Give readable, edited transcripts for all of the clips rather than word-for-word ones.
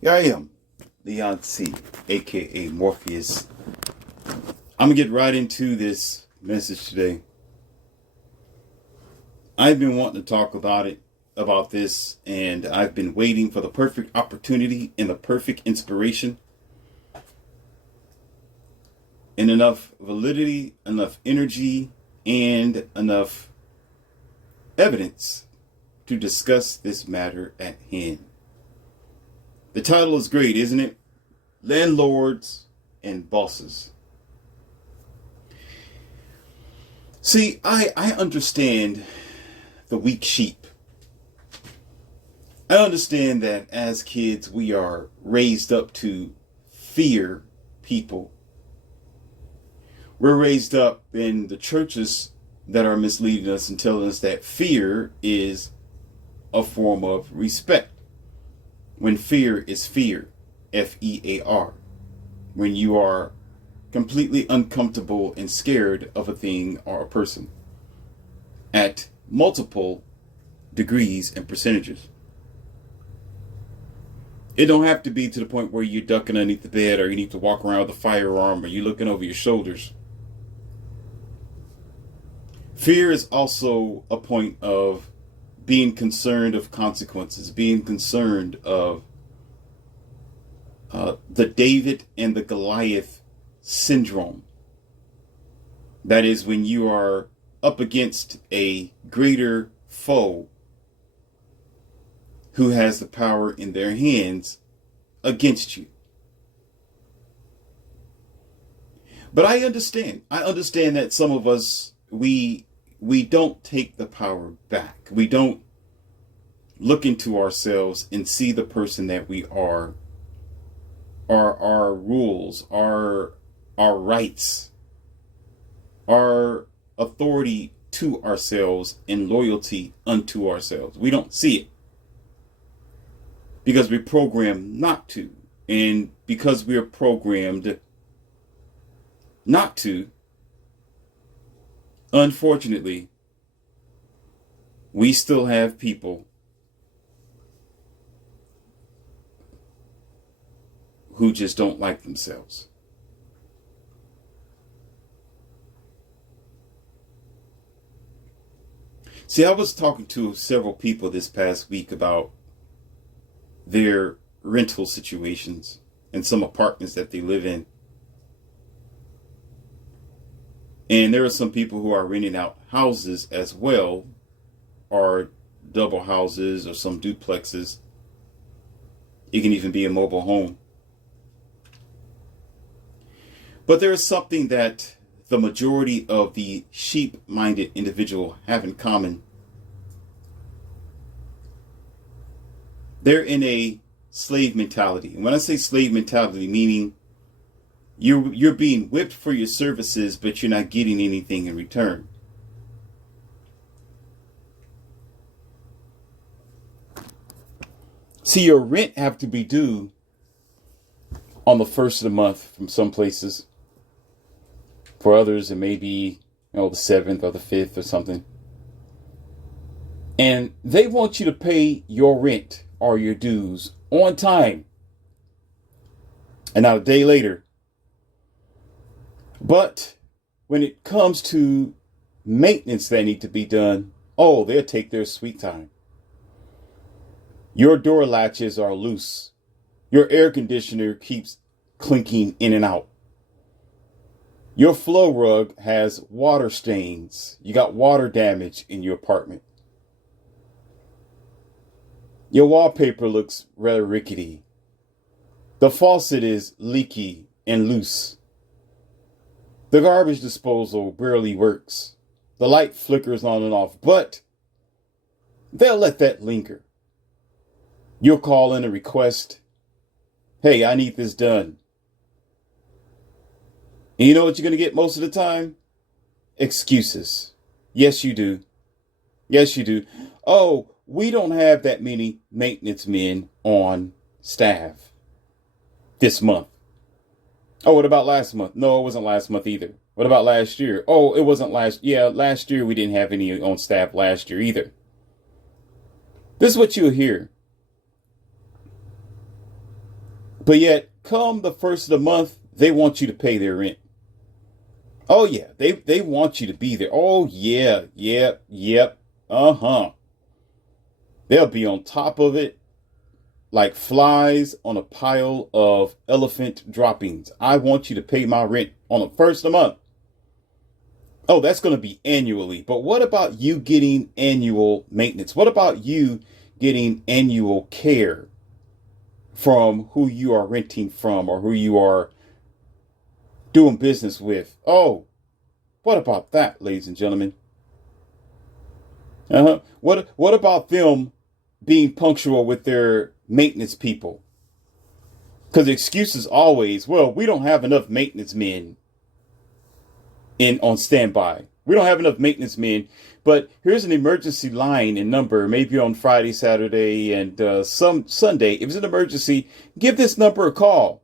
Here I am, Leon C, aka Morpheus. I'm gonna get right into this message today. I've been wanting to talk about this, and I've been waiting for the perfect opportunity and the perfect inspiration and enough validity, enough energy, and enough evidence to discuss this matter at hand. The title is great, isn't it? Landlords and Bosses. See, I understand the weak sheep. I understand that as kids we are raised up to fear people. We're raised up in the churches that are misleading us and telling us that fear is a form of respect. When fear is fear, F-E-A-R. When you are completely uncomfortable and scared of a thing or a person at multiple degrees and percentages. It don't have to be to the point where you're ducking underneath the bed or you need to walk around with a firearm or you're looking over your shoulders. Fear is also a point of being concerned of consequences, being concerned of the David and the Goliath syndrome. That is when you are up against a greater foe who has the power in their hands against you. But I understand that some of us, we don't take the power back. We don't look into ourselves and see the person that we are, our rules, our rights, our authority to ourselves and loyalty unto ourselves. We don't see it because we're programmed not to. And because we're programmed not to, unfortunately, we still have people who just don't like themselves. See, I was talking to several people this past week about their rental situations and some apartments that they live in. And there are some people who are renting out houses as well, or double houses or some duplexes. It can even be a mobile home. But there is something that the majority of the sheep-minded individual have in common. They're in a slave mentality. And when I say slave mentality, meaning you're being whipped for your services, but you're not getting anything in return. See, your rent have to be due on the first of the month from some places. For others, it may be, the 7th or the 5th or something. And they want you to pay your rent or your dues on time. And not a day later. But when it comes to maintenance that need to be done, they'll take their sweet time. Your door latches are loose. Your air conditioner keeps clinking in and out. Your flow rug has water stains. You got water damage in your apartment. Your wallpaper looks rather rickety. The faucet is leaky and loose. The garbage disposal barely works. The light flickers on and off, but they'll let that linger. You'll call in a request. Hey, I need this done. And you know what you're going to get most of the time? Excuses. Yes, you do. Yes, you do. We don't have that many maintenance men on staff this month. What about last month? No, it wasn't last month either. What about last year? It wasn't last. Yeah, last year we didn't have any on staff last year either. This is what you'll hear. But yet, come the first of the month, they want you to pay their rent. Oh yeah, they want you to be there. Oh yeah, yep. Uh-huh. They'll be on top of it like flies on a pile of elephant droppings. I want you to pay my rent on the first of the month. Oh, that's going to be annually. But what about you getting annual maintenance? What about you getting annual care from who you are renting from or who you are doing business with? Oh, what about that, ladies and gentlemen? What about them being punctual with their maintenance people? Because the excuse is always, well, we don't have enough maintenance men in on standby. We don't have enough maintenance men, but here's an emergency line and number, maybe on Friday, Saturday, and some Sunday. If it's an emergency, give this number a call.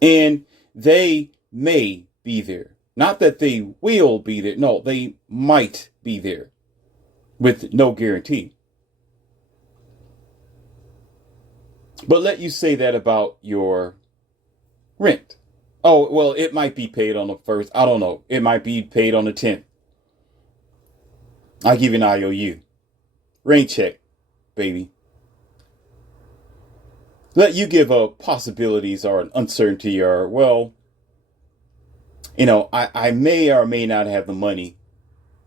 And they may be there. Not that they will be there. No, they might be there with no guarantee. But let you say that about your rent. Oh, well, it might be paid on the 1st. I don't know. It might be paid on the 10th. I'll give you an IOU. Rain check, baby. Let you give possibilities or an uncertainty or, well, I may or may not have the money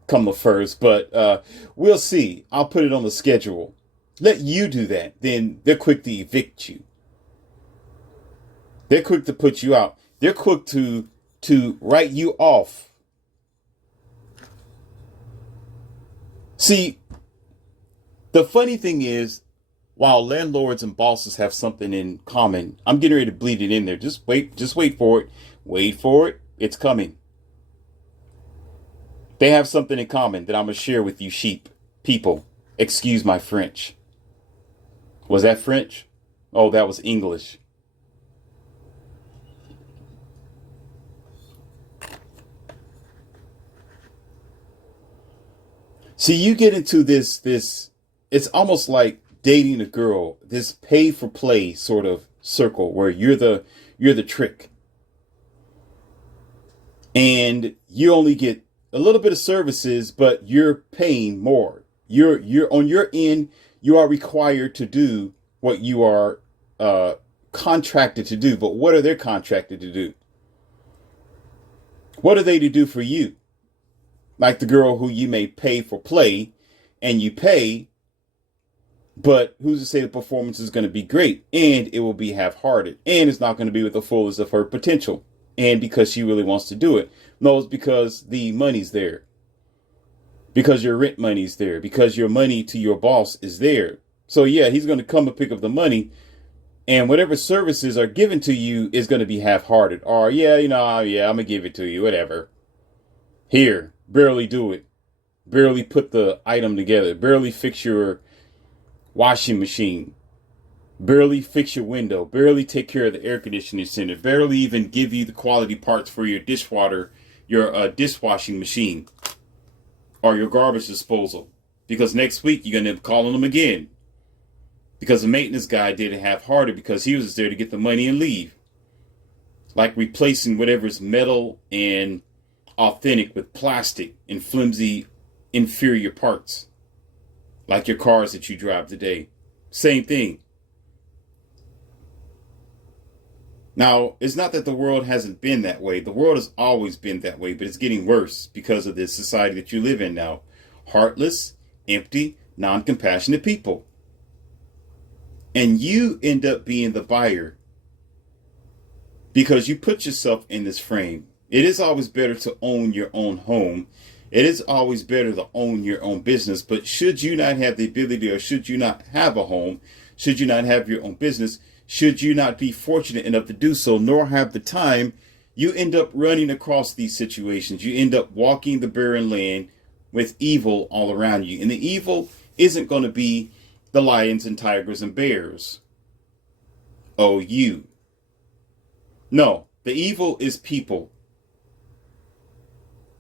come the 1st, but we'll see. I'll put it on the schedule. Let you do that. Then they're quick to evict you. They're quick to put you out. They're quick to write you off. See, the funny thing is, while landlords and bosses have something in common, I'm getting ready to bleed it in there. Just wait for it. Wait for it. It's coming. They have something in common that I'm going to share with you, people. Excuse my French. Was that French? Oh, that was English. See, you get into this, it's almost like dating a girl, this pay for play sort of circle where you're the trick. And you only get a little bit of services, but you're paying more. You're on your end, you are required to do what you are contracted to do. But what are they contracted to do? What are they to do for you? Like the girl who you may pay for play and you pay, but who's to say the performance is going to be great and it will be half-hearted and it's not going to be with the fullest of her potential and because she really wants to do it. No, it's because the money's there. Because your rent money's there. Because your money to your boss is there. So yeah, he's going to come and pick up the money and whatever services are given to you is going to be half-hearted. Or yeah, I'm going to give it to you, whatever. Here, barely do it. Barely put the item together. Barely fix your washing machine. Barely fix your window. Barely take care of the air conditioning center. Barely even give you the quality parts for your dishwashing machine. Or your garbage disposal. Because next week you're going to end up calling them again. Because the maintenance guy did it half-hearted because he was there to get the money and leave. Like replacing whatever's metal and authentic with plastic and flimsy inferior parts. Like your cars that you drive today. Same thing. Now, it's not that the world hasn't been that way. The world has always been that way, but it's getting worse because of this society that you live in now. Heartless, empty, non-compassionate people. And you end up being the buyer because you put yourself in this frame. It is always better to own your own home. It is always better to own your own business. But should you not have the ability or should you not have a home, should you not have your own business, should you not be fortunate enough to do so, nor have the time, you end up running across these situations. You end up walking the barren land with evil all around you. And the evil isn't going to be the lions and tigers and bears. Oh, you. No, the evil is people.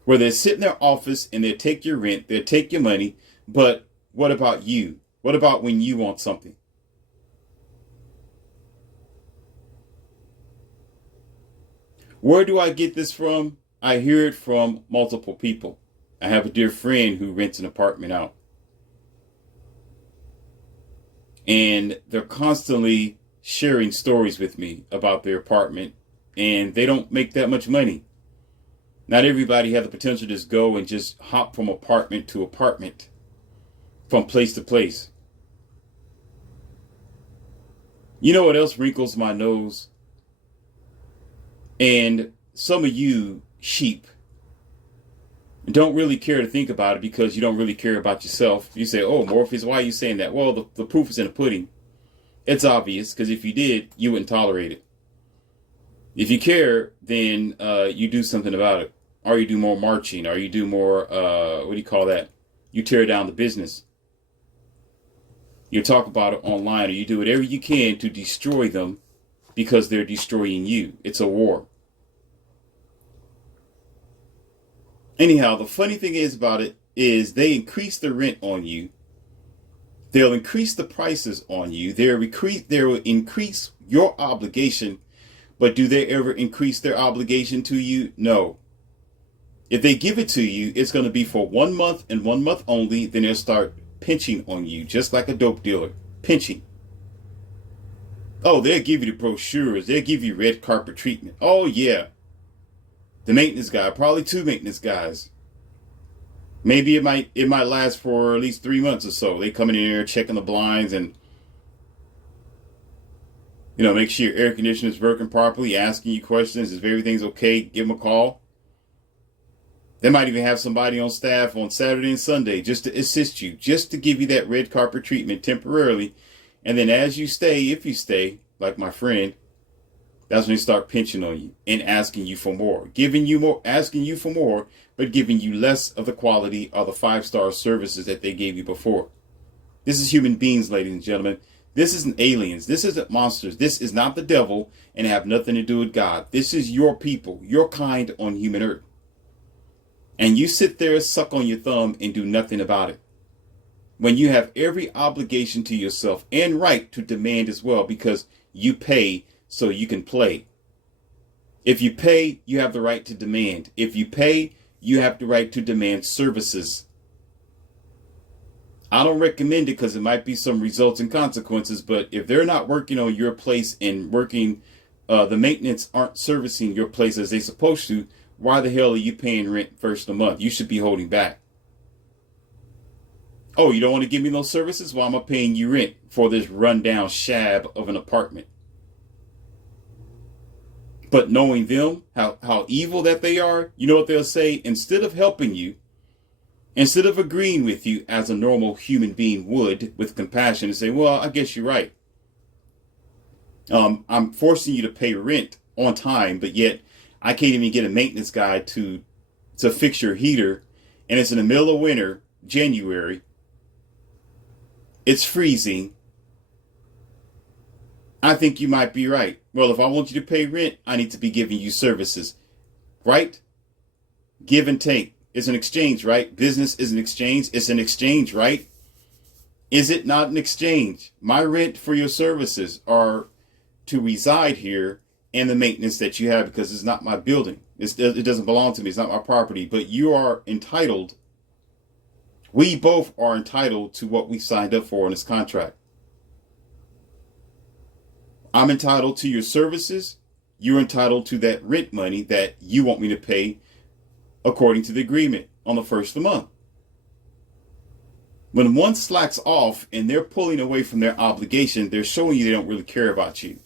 Where they sit in their office and they take your rent, they take your money, but what about you? What about when you want something? Where do I get this from? I hear it from multiple people. I have a dear friend who rents an apartment out. And they're constantly sharing stories with me about their apartment. And they don't make that much money. Not everybody has the potential to just go and just hop from apartment to apartment, from place to place. You know what else wrinkles my nose? And some of you sheep don't really care to think about it because you don't really care about yourself. You say, oh, Morpheus, why are you saying that? Well, the proof is in the pudding. It's obvious, because if you did, you wouldn't tolerate it. If you care, then you do something about it. Or you do more marching, or you do more, what do you call that? You tear down the business. You talk about it online, or you do whatever you can to destroy them because they're destroying you. It's a war. Anyhow, the funny thing is about it is they increase the rent on you. They'll increase the prices on you. They will increase your obligation. But do they ever increase their obligation to you? No. If they give it to you, it's going to be for 1 month and 1 month only. Then they'll start pinching on you, just like a dope dealer. Pinching. Oh, they'll give you the brochures. They'll give you red carpet treatment. Oh, yeah. The maintenance guy, probably 2 maintenance guys. Maybe it might last for at least 3 months or so. They come in here checking the blinds and, make sure your air conditioner is working properly, asking you questions. If everything's okay, give them a call. They might even have somebody on staff on Saturday and Sunday just to assist you, just to give you that red carpet treatment temporarily. And then as you stay, if you stay, like my friend, that's when they start pinching on you and asking you for more, giving you more, asking you for more, but giving you less of the quality or the 5-star services that they gave you before. This is human beings, ladies and gentlemen. This isn't aliens. This isn't monsters. This is not the devil and have nothing to do with God. This is your people, your kind on human earth. And you sit there, suck on your thumb, and do nothing about it. When you have every obligation to yourself and right to demand as well, because you pay so you can play. If you pay, you have the right to demand. If you pay, you have the right to demand services. I don't recommend it because it might be some results and consequences, but if they're not working on your place and working, the maintenance aren't servicing your place as they're supposed to, why the hell are you paying rent first of the month? You should be holding back. Oh, you don't want to give me those services? Well, I'm paying you rent for this rundown shab of an apartment. But knowing them, how evil that they are, you know what they'll say? Instead of helping you, instead of agreeing with you as a normal human being would with compassion and say, well, I guess you're right. I'm forcing you to pay rent on time, but yet I can't even get a maintenance guy to fix your heater. And it's in the middle of winter, January. It's freezing. I think you might be right. Well, if I want you to pay rent, I need to be giving you services. Right? Give and take. It's an exchange, right? Business is an exchange. It's an exchange, right? Is it not an exchange? My rent for your services are to reside here and the maintenance that you have, because it's not my building. It doesn't belong to me. It's not my property. But you are entitled. We both are entitled to what we signed up for in this contract. I'm entitled to your services. You're entitled to that rent money that you want me to pay according to the agreement on the first of the month. When one slacks off and they're pulling away from their obligation, they're showing you they don't really care about you.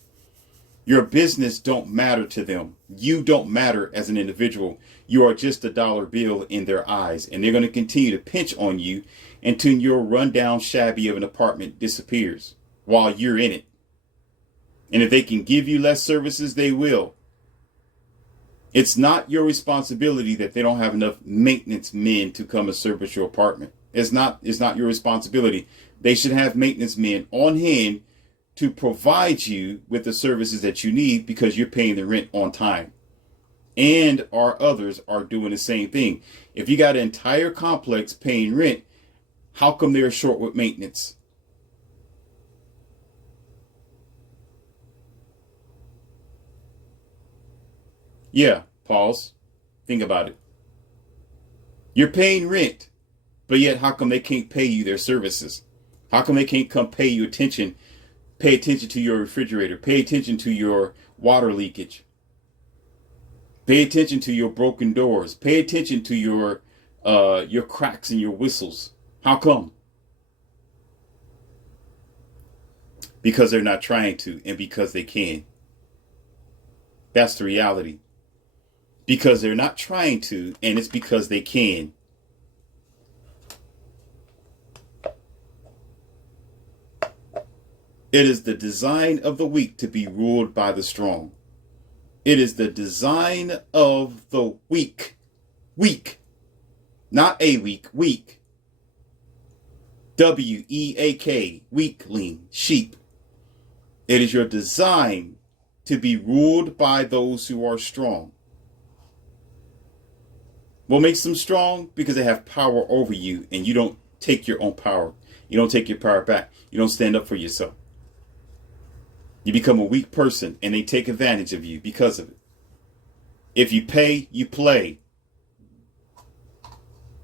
Your business don't matter to them. You don't matter as an individual. You are just a dollar bill in their eyes, and they're going to continue to pinch on you until your rundown shabby of an apartment disappears while you're in it. And if they can give you less services, they will. It's not your responsibility that they don't have enough maintenance men to come and service your apartment. It's not your responsibility. They should have maintenance men on hand to provide you with the services that you need, because you're paying the rent on time. And our others are doing the same thing. If you got an entire complex paying rent, how come they're short with maintenance? Yeah, pause. Think about it. You're paying rent, but yet how come they can't pay you their services? How come they can't come pay you attention? Pay attention to your refrigerator. Pay attention to your water leakage. Pay attention to your broken doors. Pay attention to your cracks and your whistles. How come? Because they're not trying to, and because they can. That's the reality. Because they're not trying to, and it's because they can. It is the design of the weak to be ruled by the strong. It is the design of the weak. Weak. Not a weak. Weak. W-E-A-K. Weakling. Sheep. It is your design to be ruled by those who are strong. What makes them strong? Because they have power over you and you don't take your own power. You don't take your power back. You don't stand up for yourself. You become a weak person and they take advantage of you because of it. If you pay, you play.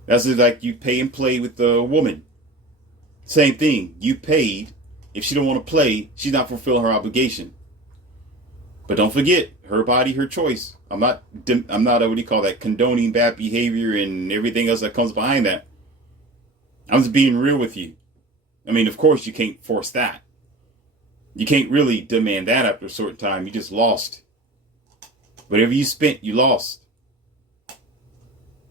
That's like you pay and play with the woman. Same thing. You paid. If she don't want to play, she's not fulfilling her obligation. But don't forget, her body, her choice. I'm not what do you call that, condoning bad behavior and everything else that comes behind that. I'm just being real with you. I mean, of course, you can't force that. You can't really demand that after a certain time. You just lost. Whatever you spent, you lost.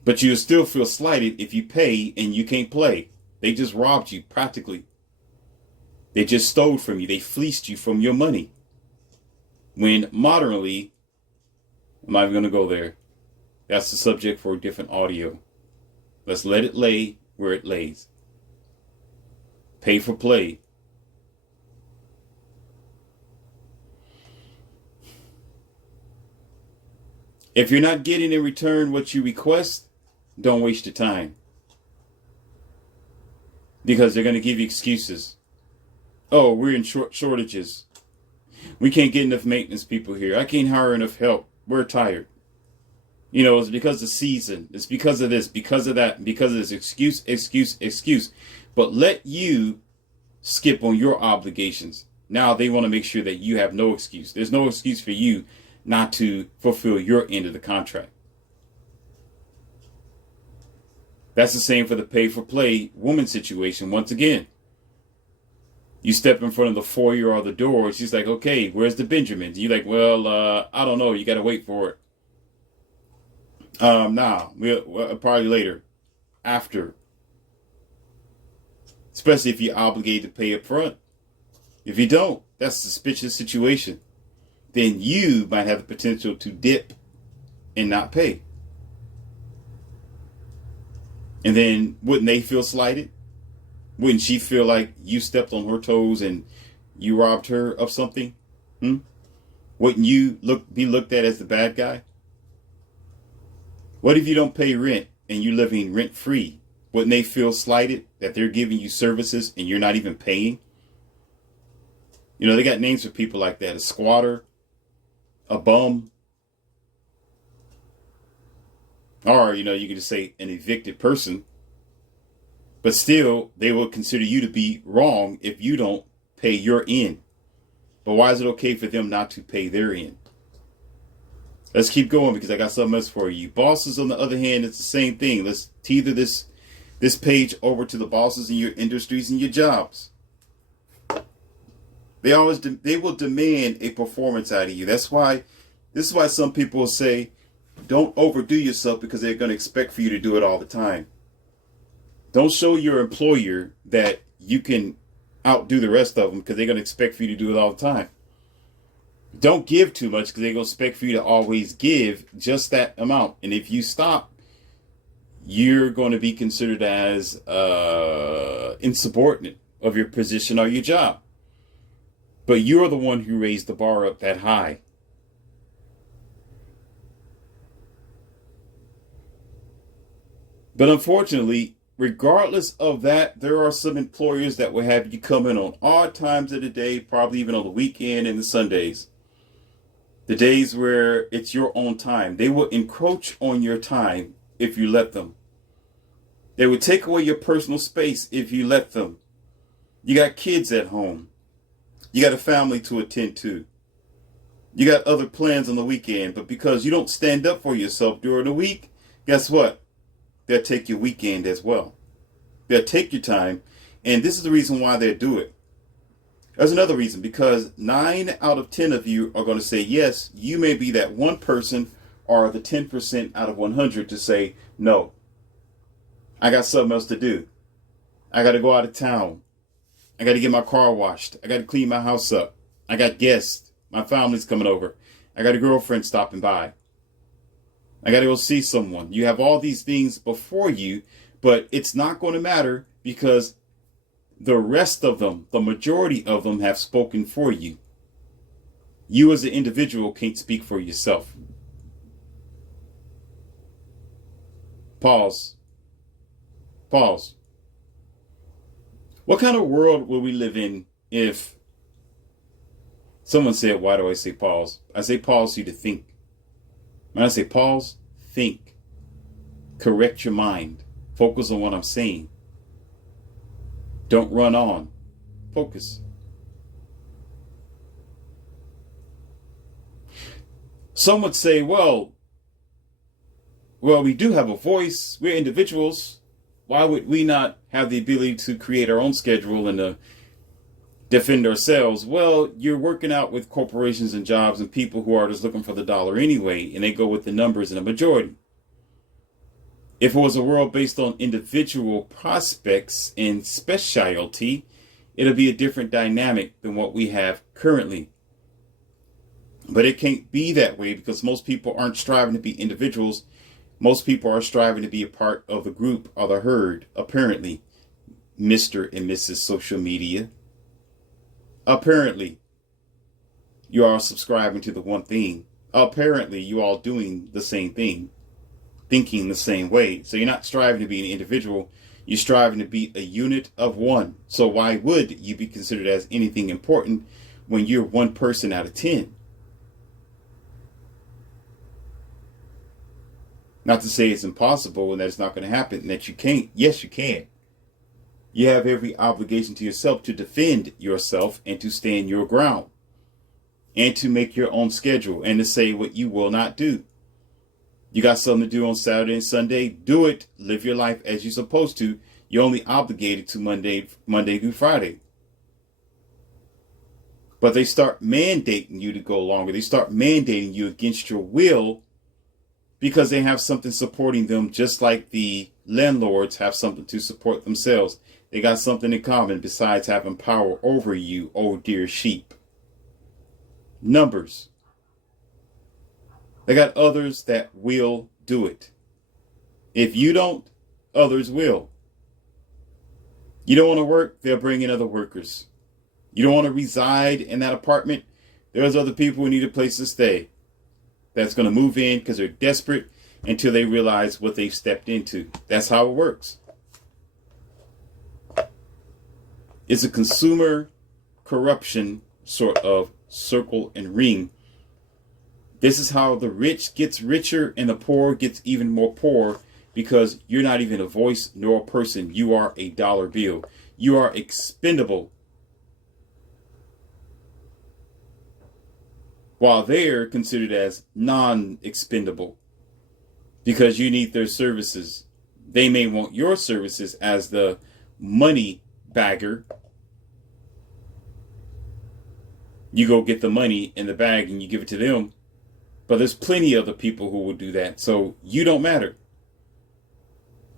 But you'll still feel slighted if you pay and you can't play. They just robbed you, practically. They just stole from you. They fleeced you from your money. When modernly, I'm not even going to go there. That's the subject for a different audio. Let's let it lay where it lays. Pay for play. If you're not getting in return what you request, don't waste your time. Because they're going to give you excuses. Oh, we're in shortages. We can't get enough maintenance people here. I can't hire enough help. We're tired. You know, it's because of season. It's because of this, because of that, because of this. Excuse. But let you skip on your obligations. Now they want to make sure that you have no excuse. There's no excuse for you not to fulfill your end of the contract. That's the same for the pay for play woman situation. Once again, you step in front of the foyer or the door. She's like, okay, where's the Benjamins? You're like, well, I don't know. You got to wait for it. We'll probably later, after. Especially if you're obligated to pay up front. If you don't, that's a suspicious situation. Then you might have the potential to dip and not pay. And then wouldn't they feel slighted? Wouldn't she feel like you stepped on her toes and you robbed her of something? Wouldn't you be looked at as the bad guy? What if you don't pay rent and you're living rent free? Wouldn't they feel slighted that they're giving you services and you're not even paying? You know, they got names for people like that. A squatter, a bum. Or, you know, you could just say an evicted person. But still, they will consider you to be wrong if you don't pay your end. But why is it okay for them not to pay their end? Let's keep going because I got something else for you. Bosses, on the other hand, it's the same thing. Let's tether this page over to the bosses in your industries and your jobs. They will demand a performance out of you. This is why some people will say, don't overdo yourself because they're going to expect for you to do it all the time. Don't show your employer that you can outdo the rest of them because they're going to expect for you to do it all the time. Don't give too much because they're going to expect for you to always give just that amount. And if you stop, you're going to be considered as insubordinate of your position or your job. But you're the one who raised the bar up that high. But unfortunately, regardless of that, there are some employers that will have you come in on odd times of the day, probably even on the weekend and the Sundays. The days where it's your own time. They will encroach on your time if you let them. They would take away your personal space if you let them. You got kids at home. You got a family to attend to. You got other plans on the weekend, but because you don't stand up for yourself during the week, guess what? They'll take your weekend as well. They'll take your time, and this is the reason why they do it. There's another reason, because 9 out of 10 of you are going to say yes. You may be that one person or the 10% out of 100 to say, no, I got something else to do. I got to go out of town. I got to get my car washed. I got to clean my house up. I got guests. My family's coming over. I got a girlfriend stopping by. I got to go see someone. You have all these things before you, but it's not going to matter because the rest of them, the majority of them, have spoken for you. You as an individual can't speak for yourself. Pause. Pause. What kind of world will we live in if someone said, why do I say pause? I say pause so you to think. When I say pause, think. Correct your mind. Focus on what I'm saying. Don't run on. Focus. Some would say, well, we do have a voice. We're individuals. Why would we not have the ability to create our own schedule and defend ourselves? Well, you're working out with corporations and jobs and people who are just looking for the dollar anyway, and they go with the numbers in a majority. If it was a world based on individual prospects and specialty, it'll be a different dynamic than what we have currently. But it can't be that way because most people aren't striving to be individuals. Most people are striving to be a part of the group or the herd, apparently. Mr. and Mrs. Social Media. Apparently, you are subscribing to the one thing. Apparently, you all doing the same thing. Thinking the same way. So you're not striving to be an individual. You're striving to be a unit of one. So why would you be considered as anything important when you're one person out of 10? Not to say it's impossible and that it's not going to happen and that you can't. Yes, you can. You have every obligation to yourself to defend yourself and to stand your ground and to make your own schedule and to say what you will not do. You got something to do on Saturday and Sunday, do it. Live your life as you're supposed to. You're only obligated to Monday through Friday. But they start mandating you to go longer. They start mandating you against your will because they have something supporting them, just like the landlords have something to support themselves. They got something in common besides having power over you, oh dear sheep. Numbers. They got others that will do it. If you don't, others will. You don't want to work, they'll bring in other workers. You don't want to reside in that apartment, there's other people who need a place to stay. That's going to move in because they're desperate until they realize what they've stepped into. That's how it works. It's a consumer corruption sort of circle and ring. This is how the rich gets richer and the poor gets even more poor because you're not even a voice nor a person. You are a dollar bill. You are expendable. While they're considered as non-expendable because you need their services. They may want your services as the money bagger. You go get the money in the bag and you give it to them. But there's plenty of other people who will do that. So you don't matter.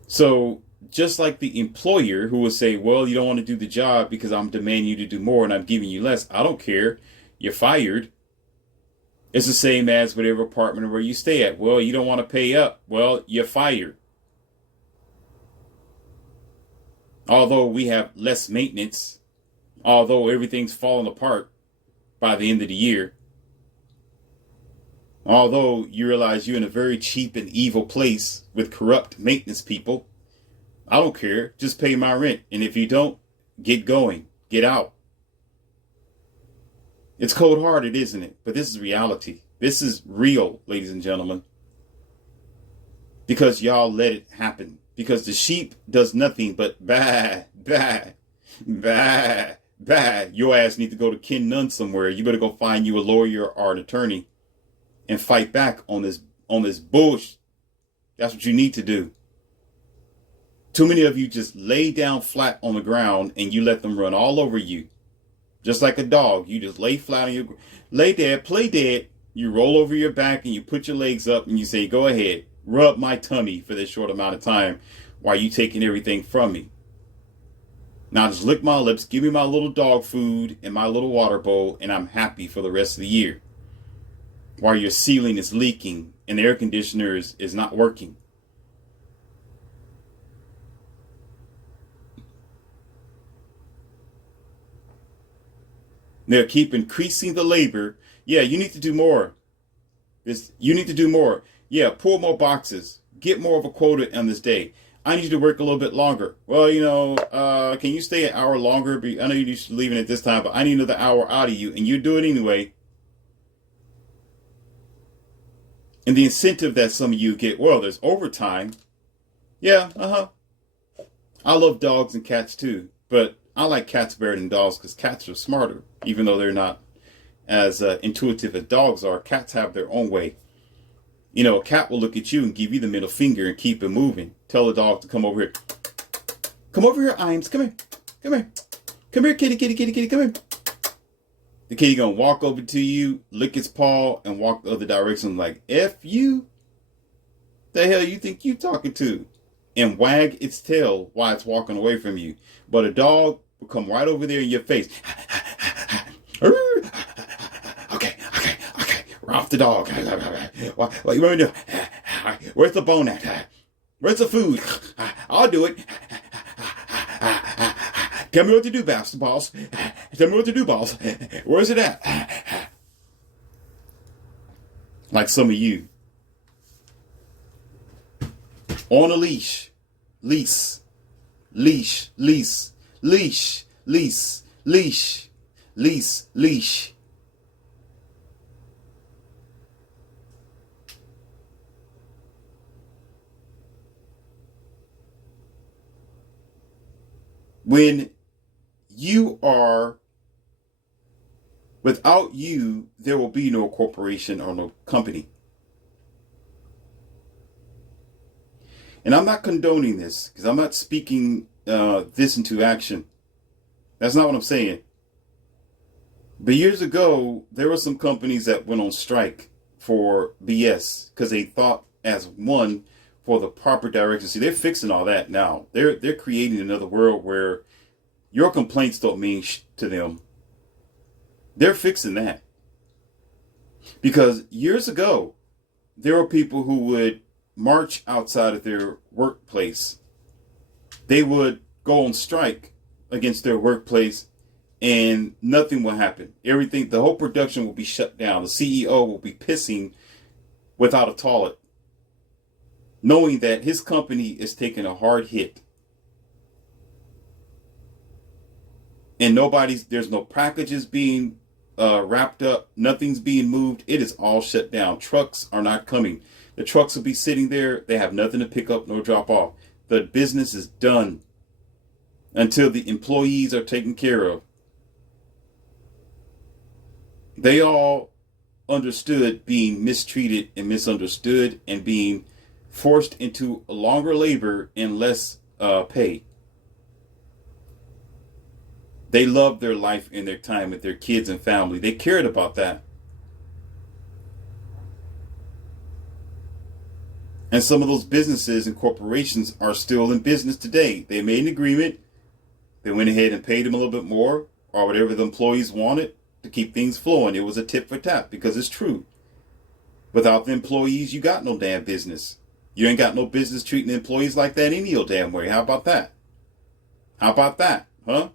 So just like the employer who will say, well, you don't want to do the job because I'm demanding you to do more and I'm giving you less. I don't care. You're fired. It's the same as whatever apartment where you stay at. Well, you don't want to pay up. Well, you're fired. Although we have less maintenance, although everything's falling apart by the end of the year, although you realize you're in a very cheap and evil place with corrupt maintenance people, I don't care. Just pay my rent. And if you don't, get going. Get out. It's cold-hearted, isn't it? But this is reality. This is real, ladies and gentlemen. Because y'all let it happen. Because the sheep does nothing but bah, bah, bah, bah. Your ass need to go to Ken Nunn somewhere. You better go find you a lawyer or an attorney and fight back on this bullshit. That's what you need to do. Too many of you just lay down flat on the ground and you let them run all over you. Just like a dog. You just lay flat on your, lay dead, play dead. You roll over your back and you put your legs up and you say, go ahead, rub my tummy for this short amount of time while you taking everything from me. Now just lick my lips, give me my little dog food and my little water bowl, and I'm happy for the rest of the year. While your ceiling is leaking and the air conditioner is not working. They'll keep increasing the labor. Yeah, you need to do more. You need to do more. Yeah, pull more boxes. Get more of a quota on this day. I need you to work a little bit longer. Well, can you stay an hour longer? I know you're leaving at this time, but I need another hour out of you, and you do it anyway. And the incentive that some of you get, well, there's overtime. Yeah, I love dogs and cats too, but I like cats better than dogs because cats are smarter, even though they're not as intuitive as dogs are. Cats have their own way. A cat will look at you and give you the middle finger and keep it moving. Tell a dog to come over here. Come over here, Iams. Come here. Come here. Come here, kitty, kitty, kitty, kitty. Come here. The kitty gonna walk over to you, lick its paw, and walk the other direction like, F you? The hell you think you talking to? And wag its tail while it's walking away from you. But a dog will come right over there in your face. Okay. We're off the dog. What you want to do? Where's the bone at? Where's the food? I'll do it. Tell me what to do, boss. Tell me what to do, boss. Where's it at? Like some of you. On a leash. Lease. When you are, without you, there will be no corporation or no company. And I'm not condoning this because I'm not speaking this into action. That's not what I'm saying. But years ago, there were some companies that went on strike for BS because they thought as one for the proper direction. See, they're fixing all that now. They're creating another world where your complaints don't mean to them. They're fixing that. Because years ago, there were people who would march outside of their workplace. They would go on strike against their workplace and nothing will happen. Everything, the whole production will be shut down. The CEO will be pissing without a toilet, knowing that his company is taking a hard hit. And there's no packages being wrapped up. Nothing's being moved. It is all shut down. Trucks are not coming. The trucks will be sitting there. They have nothing to pick up nor drop off. The business is done until the employees are taken care of. They all understood being mistreated and misunderstood and being forced into longer labor and less pay. They loved their life and their time with their kids and family. They cared about that. And some of those businesses and corporations are still in business today. They made an agreement. They went ahead and paid them a little bit more or whatever the employees wanted to keep things flowing. It was a tit for tat because it's true. Without the employees, you got no damn business. You ain't got no business treating the employees like that any old damn way. How about that? How about that? Huh?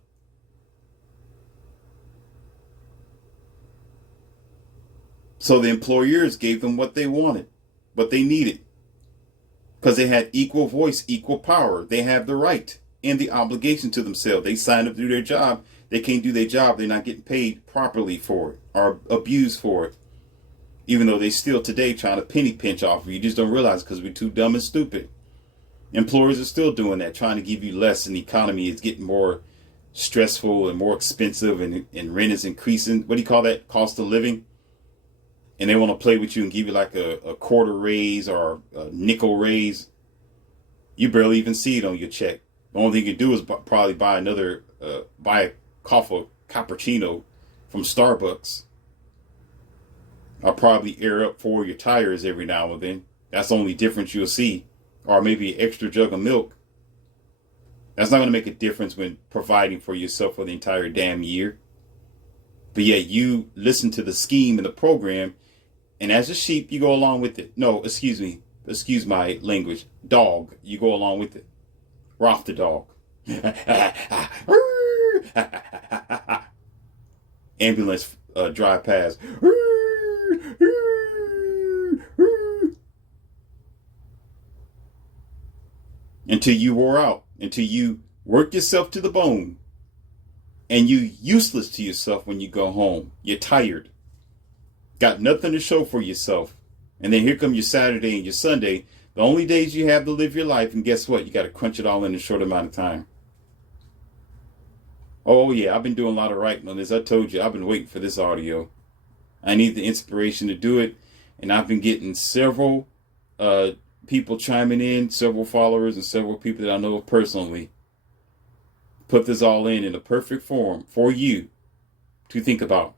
So the employers gave them what they wanted, what they needed. Because they had equal voice, equal power. They have the right. and the obligation to themselves. They signed up to do their job. They can't do their job. They're not getting paid properly for it or abused for it. Even though they still today trying to penny pinch off of you. You just don't realize because we're too dumb and stupid. Employers are still doing that, trying to give you less, and the economy is getting more stressful and more expensive, and rent is increasing. What do you call that? Cost of living. And they want to play with you and give you like a quarter raise or a nickel raise. You barely even see it on your check. The only thing you can do is probably buy a cappuccino from Starbucks. I'll probably air up for your tires every now and then. That's the only difference you'll see. Or maybe an extra jug of milk. That's not going to make a difference when providing for yourself for the entire damn year. But yet you listen to the scheme and the program, and as a sheep, you go along with it. No, excuse me. Excuse my language. Dog, you go along with it. Roth the dog. Ambulance drive past. Until you wore out, until you work yourself to the bone, and you useless to yourself when you go home. You're tired, got nothing to show for yourself, and then here come your Saturday and your Sunday, the only days you have to live your life, and guess what? You got to crunch it all in a short amount of time. Oh yeah, I've been doing a lot of writing on this. I told you, I've been waiting for this audio. I need the inspiration to do it, and I've been getting several people chiming in, several followers and several people that I know personally. Put this all in a perfect form for you to think about.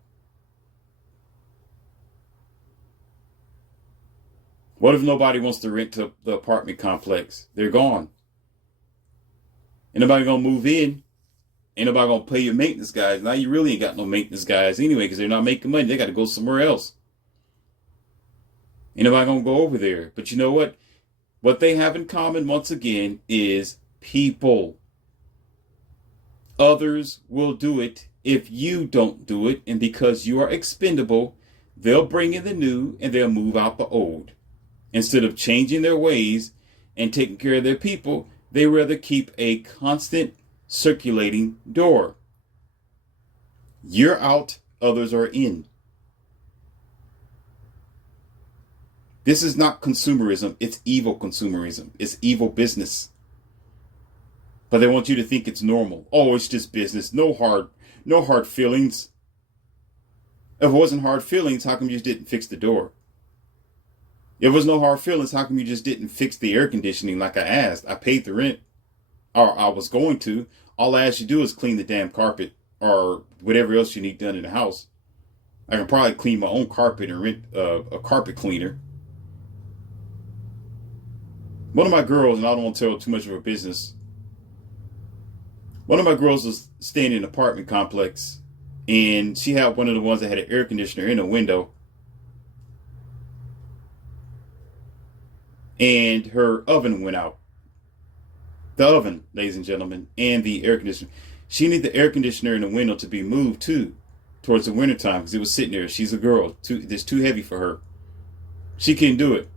What if nobody wants to rent to the apartment complex? They're gone. Ain't nobody gonna move in. Ain't nobody gonna pay your maintenance guys. Now you really ain't got no maintenance guys anyway because they're not making money. They got to go somewhere else. Ain't nobody gonna go over there. But you know what? What they have in common, once again, is people. Others will do it if you don't do it. And because you are expendable, they'll bring in the new and they'll move out the old. Instead of changing their ways and taking care of their people, they rather keep a constant circulating door. You're out, others are in. This is not consumerism. It's evil consumerism. It's evil business. But they want you to think it's normal. Oh, it's just business. No hard feelings. If it wasn't hard feelings, how come you just didn't fix the door? If it was no hard feelings, how come you just didn't fix the air conditioning like I asked? I paid the rent, or I was going to. All I asked you to do is clean the damn carpet or whatever else you need done in the house. I can probably clean my own carpet and rent a carpet cleaner. One of my girls, and I don't want to tell too much of her business, one of my girls was staying in an apartment complex, and she had one of the ones that had an air conditioner in a window. And her oven went out. The oven, ladies and gentlemen, and the air conditioner. She needed the air conditioner in the window to be moved too, towards the wintertime, because it was sitting there. She's a girl. It's too heavy for her. She couldn't do it.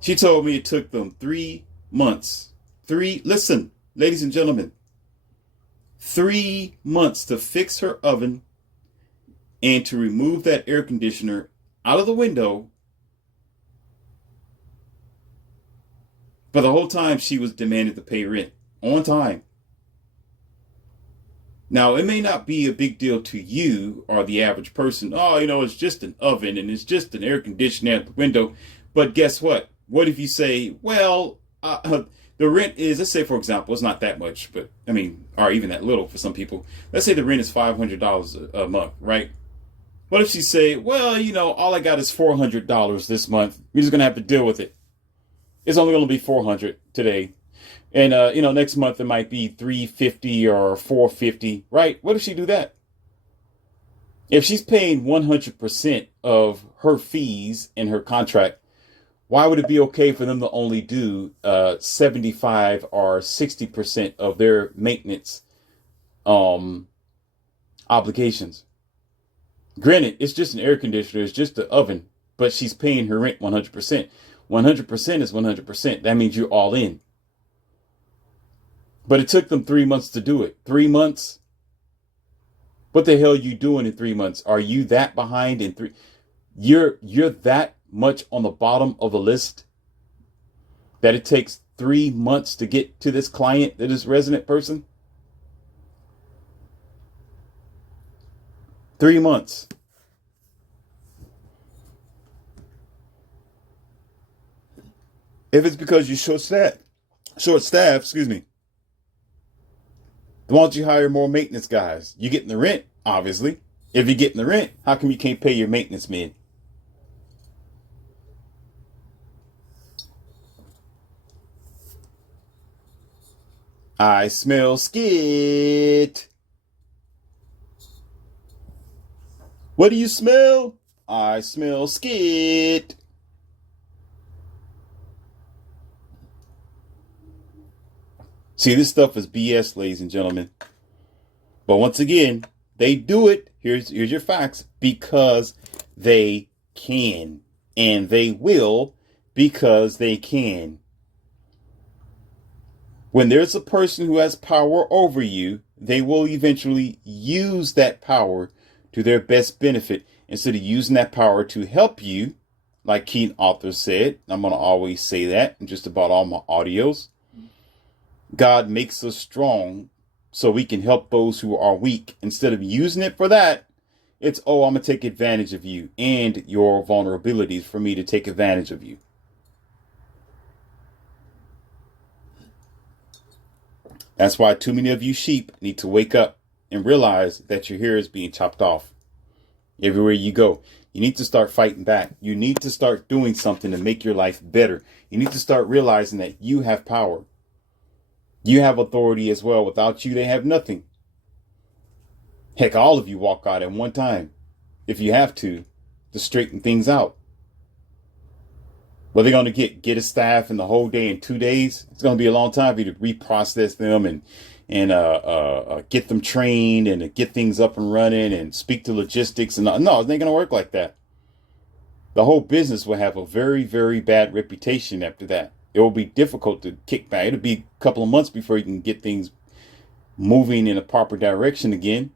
She told me it took them 3 months. Listen, ladies and gentlemen, 3 months to fix her oven and to remove that air conditioner out of the window. But the whole time she was demanded to pay rent on time. Now, it may not be a big deal to you or the average person. Oh, it's just an oven and it's just an air conditioner at the window. But guess what? What if you say, well, the rent is, let's say, for example, it's not that much, but or even that little for some people. Let's say the rent is $500 a month, right? What if she say, well, all I got is $400 this month. We're just going to have to deal with it. It's only going to be $400 today. And, next month it might be $350 or $450, right? What if she do that? If she's paying 100% of her fees in her contract, why would it be okay for them to only do 75 or 60% of their maintenance obligations? Granted, it's just an air conditioner, it's just an oven, but she's paying her rent 100%. 100% is 100%. That means you're all in. But it took them 3 months to do it. 3 months? What the hell are you doing in 3 months? Are you that behind in three? You're that much on the bottom of the list that it takes 3 months to get to this client, to this resident person? 3 months. If it's because you're short staff, excuse me, why don't you hire more maintenance guys? You're getting the rent, obviously. If you're getting the rent, how come you can't pay your maintenance men? I smell skit. What do you smell? I smell skit. See, this stuff is BS, ladies and gentlemen. But once again, they do it. Here's your facts. Because they can. And they will because they can. When there's a person who has power over you, they will eventually use that power to their best benefit instead of using that power to help you. Like Keen Author said, I'm going to always say that in just about all my audios. God makes us strong so we can help those who are weak. Instead of using it for that, it's, oh, I'm going to take advantage of you and your vulnerabilities for me to take advantage of you. That's why too many of you sheep need to wake up and realize that your hair is being chopped off. Everywhere you go, you need to start fighting back. You need to start doing something to make your life better. You need to start realizing that you have power. You have authority as well. Without you, they have nothing. Heck, all of you walk out at one time, if you have to straighten things out. But they're going to get a staff in the whole day in 2 days. It's going to be a long time for you to reprocess them and get them trained and get things up and running and speak to logistics. And no, it ain't going to work like that. The whole business will have a very, very bad reputation after that. It will be difficult to kick back. It'll be a couple of months before you can get things moving in a proper direction again.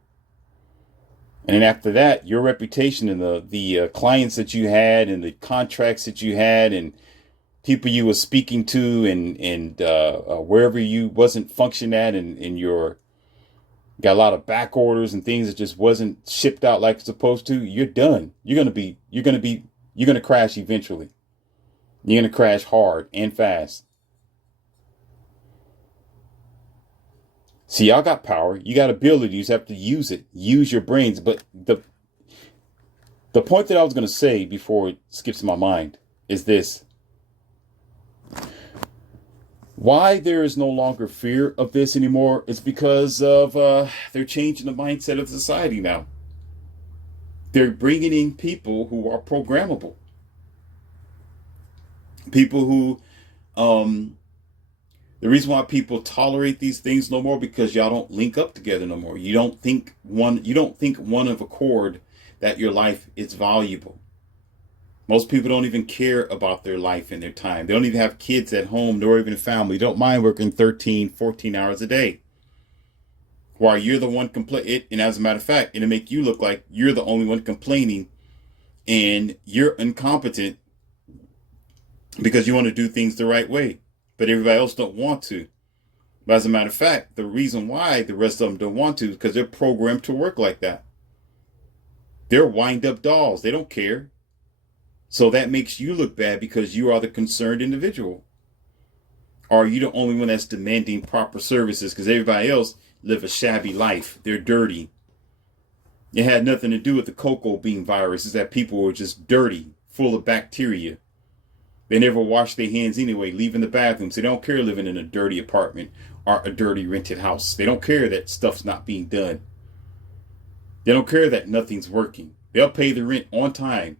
And then after that, your reputation and the clients that you had and the contracts that you had and people you were speaking to and wherever you wasn't functioning at and your got a lot of back orders and things that just wasn't shipped out like it's supposed to, you're done. You're gonna crash eventually. You're going to crash hard and fast. See, y'all got power. You got ability. You just have to use it. Use your brains. But the point that I was going to say before it skips my mind is this. Why there is no longer fear of this anymore is because of they're changing the mindset of society now. They're bringing in people who are programmable. People who, the reason why people tolerate these things no more because y'all don't link up together no more. You don't think one of accord that your life is valuable. Most people don't even care about their life and their time. They don't even have kids at home, nor even a family. They don't mind working 13, 14 hours a day. While you're the one complaining, and as a matter of fact, it'll make you look like you're the only one complaining and you're incompetent because you want to do things the right way, but everybody else don't want to. But as a matter of fact, the reason why the rest of them don't want to is because they're programmed to work like that. They're wind-up dolls. They don't care. So that makes you look bad because you are the concerned individual. Or are you the only one that's demanding proper services because everybody else live a shabby life? They're dirty. It had nothing to do with the cocoa bean virus. It's that people were just dirty, full of bacteria. They never wash their hands anyway, leaving the bathroom. So they don't care living in a dirty apartment or a dirty rented house. They don't care that stuff's not being done. They don't care that nothing's working. They'll pay the rent on time,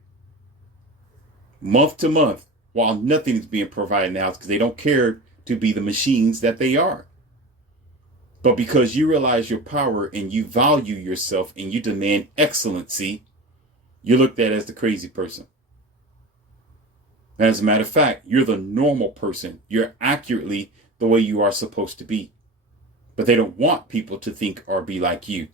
month to month, while nothing is being provided in the house because they don't care to be the machines that they are. But because you realize your power and you value yourself and you demand excellency, you're looked at as the crazy person. As a matter of fact, you're the normal person. You're accurately the way you are supposed to be. But they don't want people to think or be like you.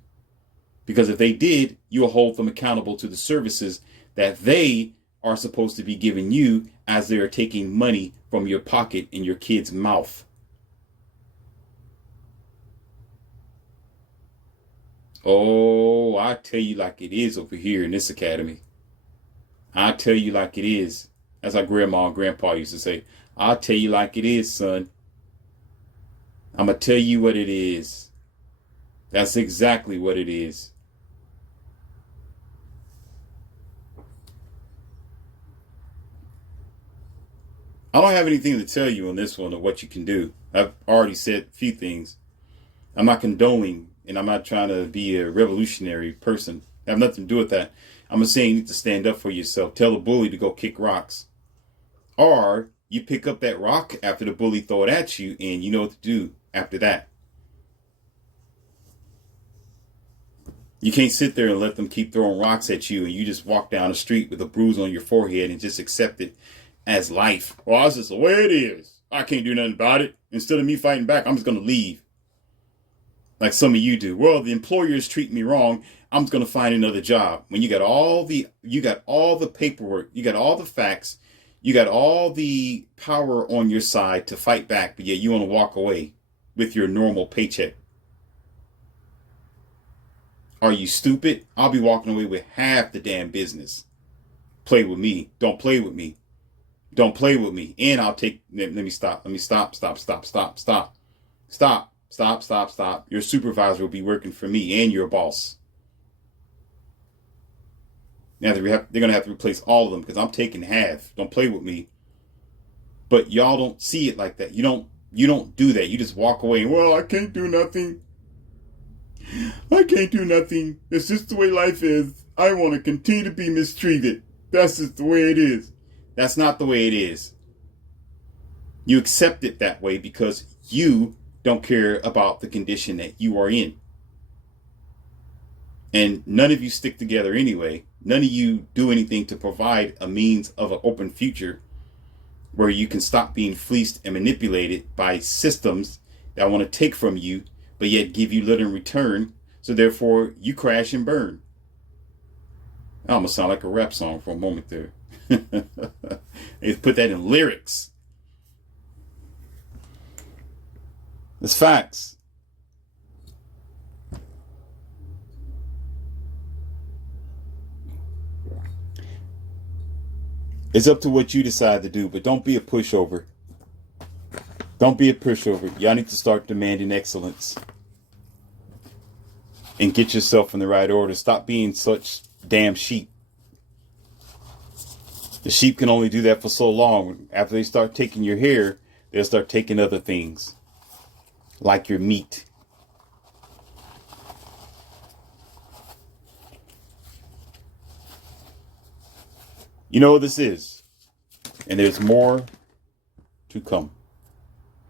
Because if they did, you'll hold them accountable to the services that they are supposed to be giving you as they are taking money from your pocket in your kid's mouth. Oh, I tell you like it is over here in this academy. I tell you like it is. As our grandma and grandpa used to say, I'll tell you like it is, son. I'm going to tell you what it is. That's exactly what it is. I don't have anything to tell you on this one of what you can do. I've already said a few things. I'm not condoning, and I'm not trying to be a revolutionary person. I have nothing to do with that. I'm just saying you need to stand up for yourself. Tell the bully to go kick rocks. Or you pick up that rock after the bully throw it at you, and you know what to do after that. You can't sit there and let them keep throwing rocks at you, and you just walk down the street with a bruise on your forehead and just accept it as life. Well, that's just the way it is. I can't do nothing about it. Instead of me fighting back, I'm just going to leave. Like some of you do. Well, the employers treat me wrong. I'm just going to find another job. When you got all the paperwork, you got all the facts, you got all the power on your side to fight back, but yet you want to walk away with your normal paycheck. Are you stupid? I'll be walking away with half the damn business. Play with me. Don't play with me. Don't play with me. And I'll take, let me stop. Let me stop. Your supervisor will be working for me and your boss. Now they're going to have to replace all of them because I'm taking half. Don't play with me. But y'all don't see it like that. You don't do that. You just walk away and, well, I can't do nothing. I can't do nothing. It's just the way life is. I want to continue to be mistreated. That's just the way it is. That's not the way it is. You accept it that way because you don't care about the condition that you are in. And none of you stick together anyway. None of you do anything to provide a means of an open future where you can stop being fleeced and manipulated by systems that want to take from you, but yet give you little in return. So therefore, you crash and burn. I almost sound like a rap song for a moment there. They put that in lyrics. It's facts. It's up to what you decide to do, but don't be a pushover. Don't be a pushover. Y'all need to start demanding excellence. And get yourself in the right order. Stop being such damn sheep. The sheep can only do that for so long. After they start taking your hair, they'll start taking other things. Like your meat. You know what this is. And there's more to come.